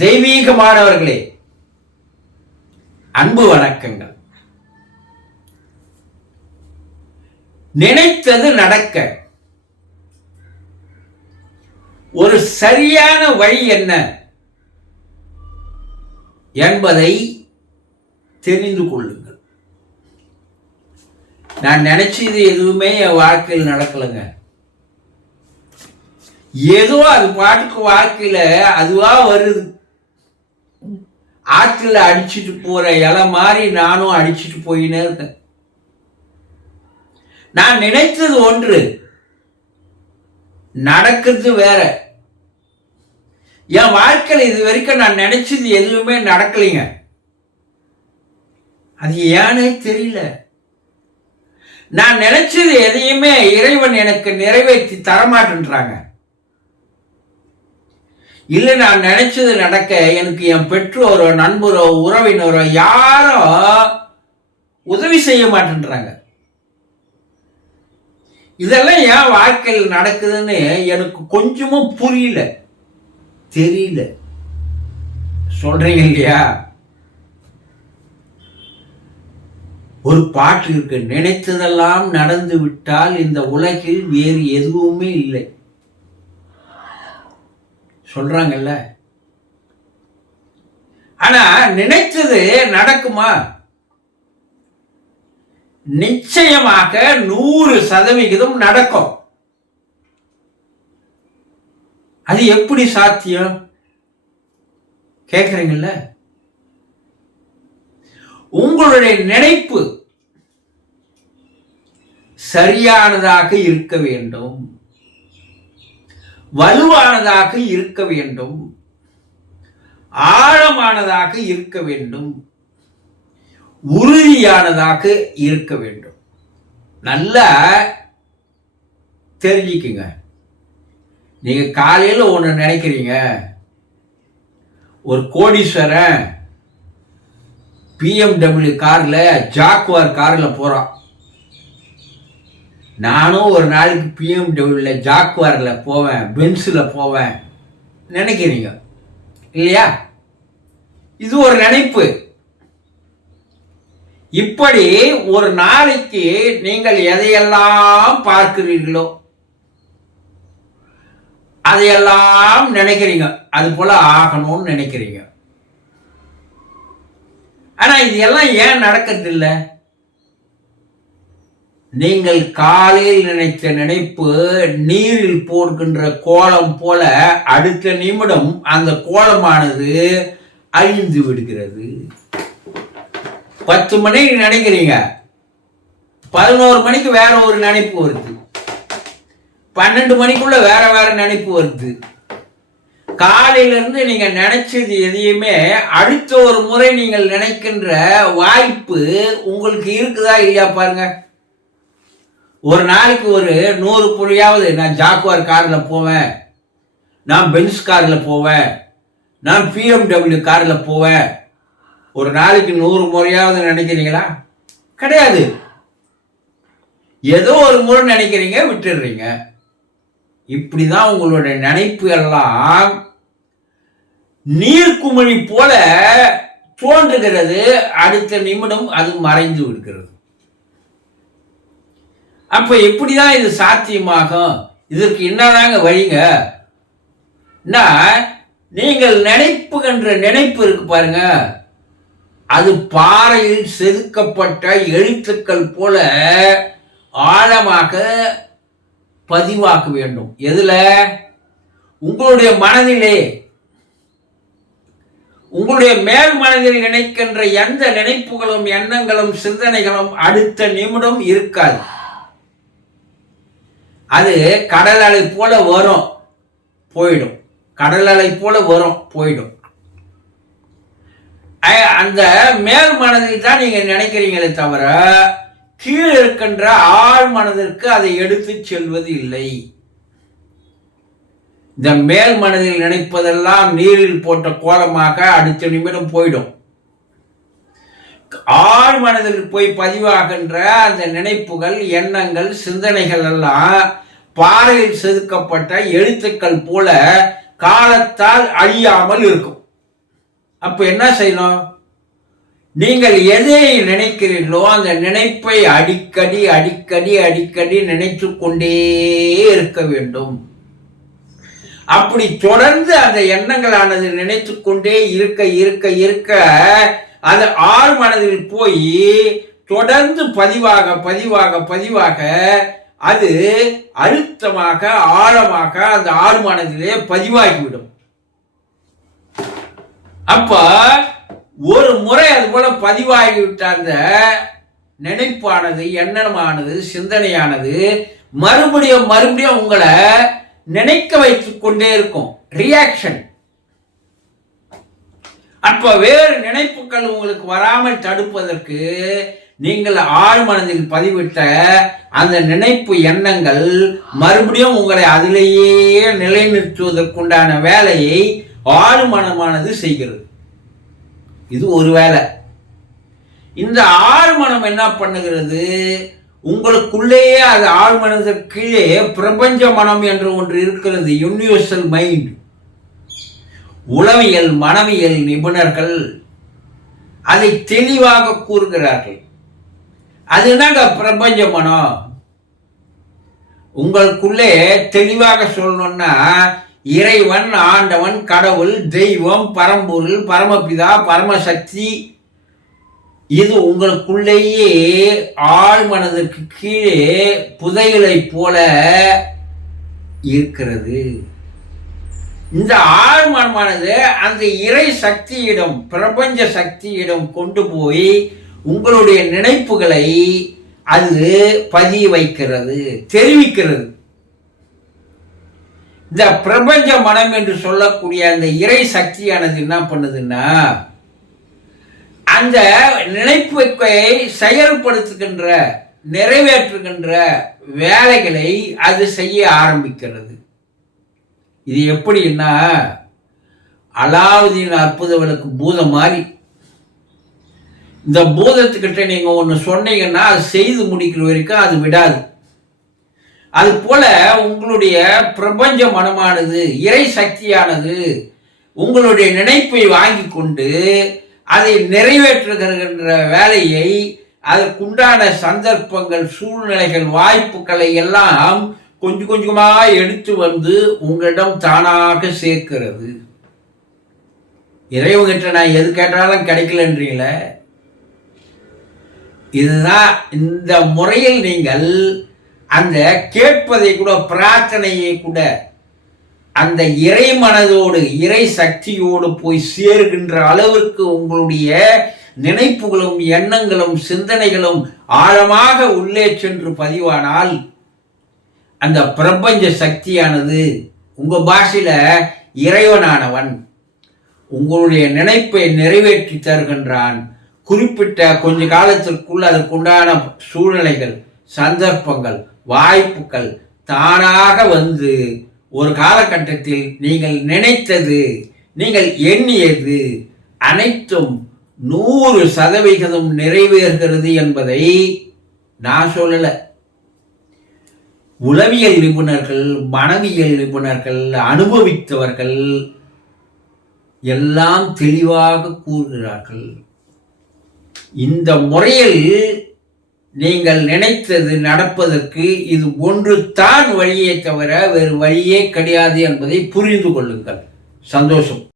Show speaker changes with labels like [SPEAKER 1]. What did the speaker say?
[SPEAKER 1] தெய்வீகமானவர்களே அன்பு வணக்கங்கள். நினைத்தது நடக்க ஒரு சரியான வழி என்ன என்பதை தெரிந்து கொள்ளுங்கள். நான் நினைச்சது எதுவுமே என் வாழ்க்கையில் நடக்கலைங்க. ஏதோ அது பாட்டுக்கு வாழ்க்கையில அதுவா வருது. ஆற்றுல அடிச்சிட்டு போற இலை மாதிரி நானும் அடிச்சிட்டு போயினே இருக்கேன் நான் நினைத்தது ஒன்று நடக்கிறது வேற. என் வாழ்க்கையில் இது வரைக்கும் நான் நினைச்சது எதுவுமே நடக்கலைங்க. அது ஏனே தெரியல. நான் நினைச்சது எதையுமே இறைவன் எனக்கு நிறைவேற்றி தரமாட்டேன்றாங்க. இல்லை நான் நினைச்சது நடக்க எனக்கு என் பெற்றோரோ நண்பரோ உறவினரோ யாரோ உதவி செய்ய மாட்டேன்றாங்க. இதெல்லாம் ஏன் வாழ்க்கையில் நடக்குதுன்னு எனக்கு கொஞ்சமும் புரியல. தெரியல. சொல்றீங்க இல்லையா? ஒரு பாட்டு இருக்கு நினைத்ததெல்லாம் நடந்து விட்டால் இந்த உலகில் வேறு எதுவுமே இல்லை. சொல்றாங்கல்ல. ஆனா நினைச்சது நடக்குமா? நிச்சயமாக நூறு சதவிகிதம் நடக்கும். அது எப்படி சாத்தியம்? கேக்குறீங்கல்ல? உங்களுடைய நினைப்பு சரியானதாக இருக்க வேண்டும். வலுவானதாக இருக்க வேண்டும். ஆழமானதாக இருக்க வேண்டும். உறுதியானதாக இருக்க வேண்டும். நல்லா தெரிஞ்சுக்குங்க. நீங்க காலையில் ஒன்று நினைக்கிறீங்க. ஒரு கோடீஸ்வரன் பிஎம்டபிள்யூ காரில் ஜாக்வார் காரில் போகிறான் நானும் ஒரு நாளைக்கு பிஎம்டபிள்யூவில் ஜாக்வாரில் போவேன் பென்ஸில் போவேன். நினைக்கிறீங்க? இல்லையா? இது ஒரு நினைப்பு. இப்படி ஒரு நாளைக்கு நீங்கள் எதையெல்லாம் பார்க்கிறீர்களோ அதையெல்லாம் நினைக்கிறீங்க. அது போல ஆகணும்னு நினைக்கிறீங்க. ஆனா இது எல்லாம் ஏன் நடக்கிறது இல்லை நீங்கள் காலையில் நினைத்த நினைப்பு நீரில் போடுகின்ற கோலம் போல அடுத்த நிமிடம் அந்த கோலமானது அழிந்து விடுகிறது. பத்து மணிக்கு நினைக்கிறீங்க. பதினோரு மணிக்கு வேற ஒரு நினைப்பு வருது. பன்னெண்டு மணிக்குள்ள வேற வேற நினைப்பு வருது. காலையிலிருந்து நீங்க நினைச்சது எதையுமே அடுத்த ஒரு முறை நீங்கள் நினைக்கின்ற வாய்ப்பு உங்களுக்கு இருக்குதா இல்லையா பாருங்க. ஒரு நாளைக்கு ஒரு நூறு புரியாவது நான் ஜாக்குவார் காரில் போவேன். நான் பென்ஸ் காரில் போவேன். நான் பிஎம்டபிள்யூ காரில் போவேன். ஒரு நாளைக்கு நூறு முறையாவது நினைக்கிறீங்களா? கிடையாது. ஏதோ ஒரு முறை நினைக்கிறீங்க விட்டுடுறீங்க. இப்படி தான் உங்களுடைய நினைப்பு எல்லாம் நீர்க்குமிழி போல தோன்றுகிறது. அடுத்த நிமிடம் அது மறைந்து விடுகிறது. அப்ப எப்படிதான் இது சாத்தியமாகும்? இதற்கு என்னதாங்க வழிங்க? நீங்கள் நினைப்புகின்ற நினைப்பு இருக்கு பாருங்க. அது பாறையில் செதுக்கப்பட்ட எழுத்துக்கள் போல ஆழமாக பதிவாக்க வேண்டும். எதுல? உங்களுடைய மனதிலே. உங்களுடைய மேல் மனதில் நினைக்கின்ற எந்த நினைப்புகளும் எண்ணங்களும் சிந்தனைகளும் அடுத்த நிமிடம் இருக்காது. அது கடல் அலை போல வரும் போயிடும். கடல் அலை போல வரும் போயிடும். அந்த மேல் மனதில் தான் நீங்கள் நினைக்கிறீங்களே தவிர கீழே இருக்கின்ற ஆழ் மனதிற்கு அதை எடுத்து செல்வது இல்லை. இந்த மேல் மனதில் நினைப்பதெல்லாம் நீரில் போட்ட கோலமாக அடுத்த நிமிடம் போயிடும். ஆழ் மனதில் போய் பதிவாகின்ற அந்த நினைப்புகள் எண்ணங்கள் சிந்தனைகள் எல்லாம் பாறையில் செதுக்கப்பட்ட எழுத்துக்கள் போல காலத்தால் அழியாமல் இருக்கும். அப்ப என்ன செய்யணும்? நீங்கள் எதை நினைக்கிறீர்களோ அந்த நினைப்பை அடிக்கடி அடிக்கடி அடிக்கடி நினைத்து கொண்டே இருக்க வேண்டும். அப்படி தொடர்ந்து அந்த எண்ணங்களானது நினைத்து கொண்டே இருக்க இருக்க இருக்க அது ஆழ் மனதில் போய் தொடர்ந்து பதிவாக பதிவாக பதிவாக அது அழுத்தமாக ஆழமாக அந்த ஆறு மனதிலே பதிவாகிவிடும். அப்ப ஒரு முறை அது போல பதிவாகிவிட்ட அந்த நினைப்பானது எண்ணமானது சிந்தனையானது மறுபடியும் மறுபடியும் உங்களை நினைக்க வைத்துக் கொண்டே இருக்கும். ரியாக்ஷன் அப்ப வேறு நினைப்புகள் உங்களுக்கு வராமல் தடுப்பதற்கு நீங்கள் ஆழ் மனதில் பதிவிட்ட அந்த நினைப்பு எண்ணங்கள் மறுபடியும் உங்களை அதிலேயே நிலைநிறுத்துவதற்குண்டான வேலையை ஆழ் மனமானது செய்கிறது. இது ஒரு வேலை. இந்த ஆழ்மனம் என்ன பண்ணுகிறது? உங்களுக்குள்ளேயே அது ஆழ்மனதிற்கு கீழே பிரபஞ்ச மனம் என்று ஒன்று இருக்கிறது யூனிவர்சல் மைண்ட் உளவியல் மனவியல் நிபுணர்கள் அதை தெளிவாக கூறுகிறார்கள். அதுதாங்க பிரபஞ்ச மனம் உங்களுக்குள்ளே தெளிவாக சொல்லணும்னா இறைவன் ஆண்டவன் கடவுள் தெய்வம் பரம்பொருள் பரமபிதா பரமசக்தி இது உங்களுக்குள்ளேயே ஆழ்மனதிற்கு கீழே புதையலை போல இருக்கிறது. இந்த ஆழ்மனமானது அந்த இறை சக்தியிடம் பிரபஞ்ச சக்தியிடம் கொண்டு போய் உங்களுடைய நினைப்புகளை அது பதிய வைக்கிறது தெரிவிக்கிறது. இந்த பிரபஞ்ச மனம் என்று சொல்லக்கூடிய அந்த இறை சக்தியானது என்ன பண்ணுதுன்னா அந்த நினைப்பை செயல்படுத்துகின்ற நிறைவேற்றுகின்ற வேலைகளை அது செய்ய ஆரம்பிக்கிறது. இது எப்படின்னா அலாவுதீன் அற்புத விளக்கு பூதம் மாதிரி. இந்த பூதத்துக்கிட்ட நீங்கள் ஒன்று சொன்னீங்கன்னா அது செய்து முடிக்கிற வரைக்கும் அது விடாது. அது போல உங்களுடைய பிரபஞ்ச மனமானது இறை சக்தியானது உங்களுடைய நினைப்பை வாங்கி கொண்டு அதை நிறைவேற்றுகின்ற வேலையை அதற்குண்டான சந்தர்ப்பங்கள் சூழ்நிலைகள் வாய்ப்புகளை எல்லாம் கொஞ்சம் கொஞ்சமாக எடுத்து வந்து உங்களிடம் தானாக சேர்க்கிறது. இறைவங்கிட்ட நான் எது கேட்டாலும் கிடைக்கலன்றீங்களே? இதுதான் இந்த முறையில் நீங்கள் அந்த கேட்பதை கூட பிரார்த்தனையை கூட அந்த இறை மனதோடு இறை சக்தியோடு போய் சேருகின்ற அளவிற்கு உங்களுடைய நினைப்புகளும் எண்ணங்களும் சிந்தனைகளும் ஆழமாக உள்ளே சென்று பதிவானால் அந்த பிரபஞ்ச சக்தியானது உங்க பாஷையில இறைவனானவன் உங்களுடைய நினைப்பை நிறைவேற்றி தருகின்றான். குறிப்பிட்ட கொஞ்ச காலத்திற்குள் அதற்குண்டான சூழ்நிலைகள் சந்தர்ப்பங்கள் வாய்ப்புகள் தானாக வந்து ஒரு காலகட்டத்தில் நீங்கள் நினைத்தது நீங்கள் எண்ணியது அனைத்தும் நூறு சதவிகிதம் நிறைவேறுகிறது என்பதை நான் சொல்லலை. உளவியல் நிபுணர்கள் மனவியல் நிபுணர்கள் அனுபவித்தவர்கள் எல்லாம் தெளிவாக கூறுகிறார்கள். இந்த முறையில் நீங்கள் நினைத்தது நடப்பதற்கு இது ஒன்று தான் வழியே தவிர வேறு வழியே கிடையாது என்பதை புரிந்து கொள்ளுங்கள். சந்தோஷம்.